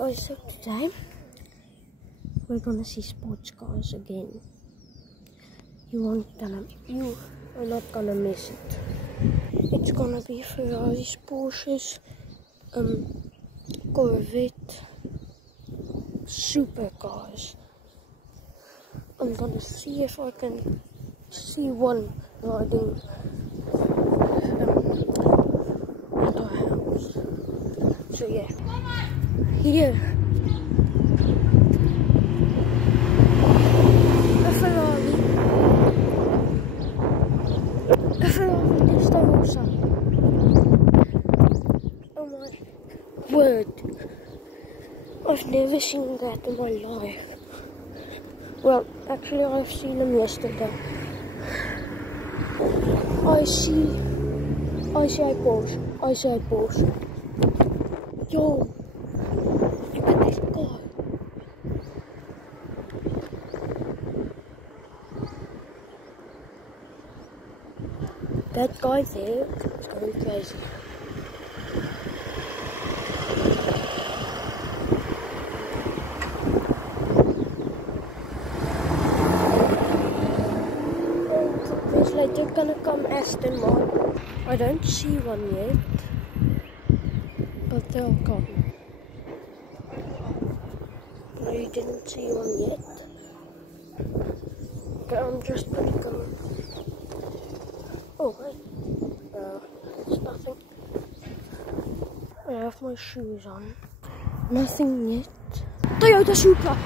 Guys, so today we're gonna see sports cars again. You are not gonna miss it. It's gonna be Ferraris, Porsches, Corvette, supercars. I'm gonna see if I can see one riding at our house. So yeah, here. A Ferrari Testarossa. Oh my word. I've never seen that in my life. Well, actually I've seen them yesterday. I see a Porsche. Yo, look at this guy. That guy there is going crazy. There's later gonna come Aston Martin. I don't see one yet, but they'll come. No, you didn't see one yet. Okay, I'm just gonna go. Oh wait, it's nothing. I have my shoes on. Nothing yet. Toyota Supra.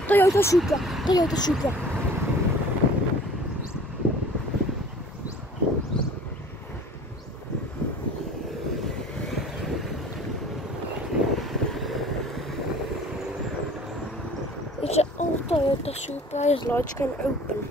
It's an old Toyota Supra. His lights can open.